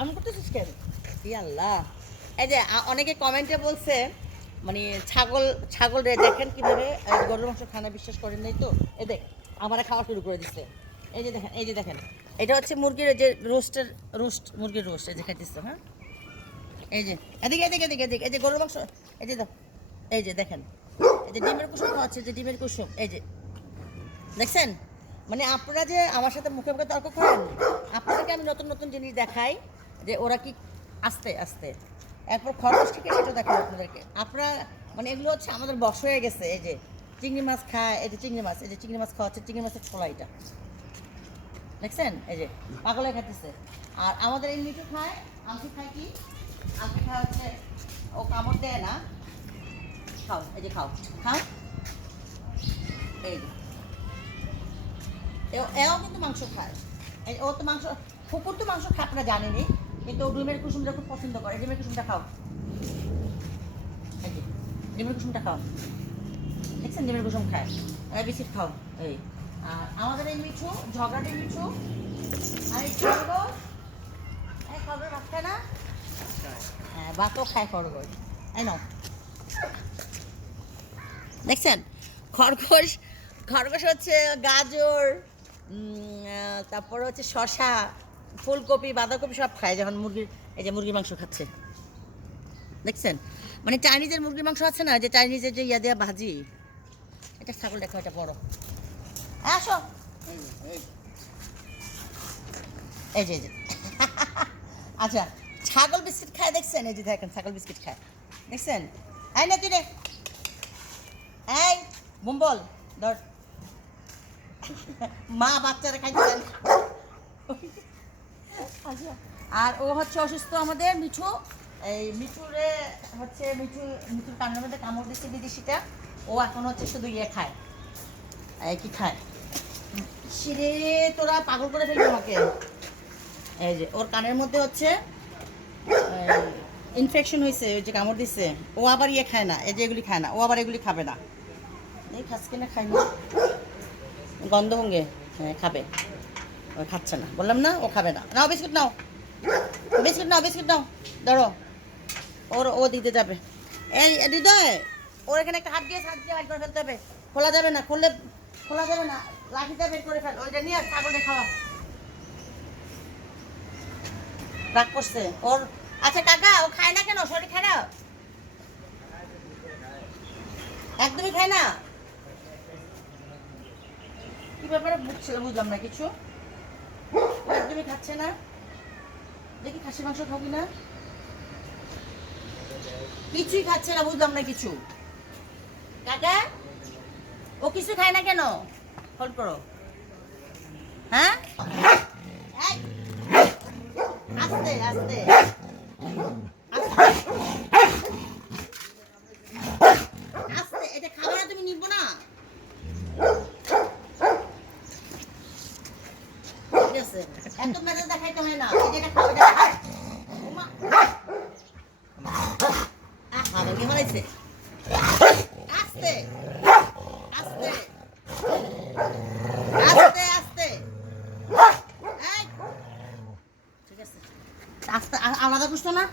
এমন করতেছিস কেন? আল্লাহ। এই যে অনেকে কমেন্টে বলছে মানে ছাগল ছাগল রে, দেখেন কীভাবে গরুর মাংস খানা বিশ্বাস করেন নাই তো? এ দেখ, আমারা খাওয়া শুরু করে দিচ্ছে এই যে দেখেন, এই যে দেখেন। এটা হচ্ছে মুরগির যে রোস্টের, রোস্ট, মুরগির রোস্ট, এই যে খাইতেছে হ্যাঁ? এই যে, এদিকে এদিকে এদিকে এদিকে, এই যে গরুর মাংস, এই যে এই যে দেখেন। এই যে ডিমের কুসুম খাওয়াচ্ছে যে ডিমের কুসুম, এই যে। দেখছেন? মানে আপনারা যে আমার সাথে মুখে মুখে তর্ক করেন, আপনাদেরকে আমি নতুন নতুন জিনিস দেখাই যে ওরা কি আস্তে আস্তে। এরপর খরচ ঠিক আছে দেখাই আপনাদেরকে। আপনারা মানে এগুলো হচ্ছে আমাদের বস হয়ে গেছে, এই যে চিংড়ি মাছ খায়, এই যে চিংড়ি মাছ, এই যে চিংড়ি মাছ খাওয়াচ্ছে চিংড়ি মাছের ছোলা এটা। দেখছেন? এই যে পাগলে খাইতেছে। আর আমাদের এই মিঠু খায় আমটি খায় কি? আমটি খায় হচ্ছে, ও কামড় দেয় না। খাও, এই যে খাও। খাও। এই যে। এও- কিন্তু মাংস খায়। ও তো মাংস কুকুর তো মাংস খায়, আপনারা জানেনই। কিন্তু ডিমের কুসুমটা খুব পছন্দ করে। ডিমের কুসুমটা খাও। ডিমের কুসুমটা খাও। দেখছেন ডিমের কুসুম খায়? আর বিস্কিট খাও। এই, আর আমাদের এই মিঠু ঝগড়াটি মিঠু, আর এই খরগোশ। এই খরগোশ খায় না? হ্যাঁ ভাতও খায় খরগোশ। এই নাও। দেখছেন? খরগোশ খরগোশ হচ্ছে গাজর তারপর হচ্ছে শশা ফুলকপি বাঁধাকপি সব খায় যখন মুরগির এই যে মুরগির মাংস খাচ্ছে। দেখছেন? মানে চাইনিজের মুরগির মাংস আছে না যে চাইনিজের যে ইয়া দেওয়া ভাজি? এটা ছাগল দেখো এটা বড়। আসো। এই যে, আচ্ছা ছাগল বিস্কিট খায় দেখছেন? এই যে দেখেন ছাগল বিস্কিট খায়। দেখছেন? এই না তুই রে। এই মুম্বল ধর। মা বাচ্চারা খাইতে আর ও হচ্ছে অসুস্থ আমাদের, মিঠু। এই মিঠুরে হচ্ছে মিঠু, মিঠুর কানের মধ্যে কামড় দিচ্ছে বিদেশিটা। ও এখন হচ্ছে শুধু ইয়ে খায়। কি খায়? সিরে তোরা পাগল করে ফেলবি আমাকে। এই যে, ওর কানের মধ্যে হচ্ছে ইনফেকশন হয়েছে ওই যে কামড় দিচ্ছে ও আবার ইয়ে খায় না, এই যে এগুলি খায় না, ও আবার এগুলি খাবে না। এই খাস কিনা খায় না গন্ধ ভঙ্গে হ্যাঁ খাবে। খাচ্ছে না। বললাম, না, ও খাবে না। নাও, বিস্কুট নাও। বিস্কুট নাও বিস্কুট নাও। ধরো। ওর, ও দিতে যাবে। এই হৃদয়, ওর এখানে একটা হাত দিয়ে হাত দিয়ে হাত করে ফেলতে হবে। খোলা যাবে না, খুললে খোলা যাবে না, লাঠিটা বের করে ফেল। ওইটা নিয়ে ছাগলটা খাওয়া। রাগ করছে। ওর আচ্ছা কাকা, ও খায় না কেন? শরীর খায় না? একদমই খায় না। কি ব্যাপারে বুঝছে বুঝলাম না কিছু। খাচ্ছে না। দেখি খাসি মাংস খাবি না কিছুই খাচ্ছে না বুঝলাম না কিছু। কাকা ও কিছু খায় না কেন? ফোন করো। হ্যাঁ? আসতে আসতে আস্তে আস্তে। গেছে। এত মেজাজ দেখাইতে হয় আলাদা না?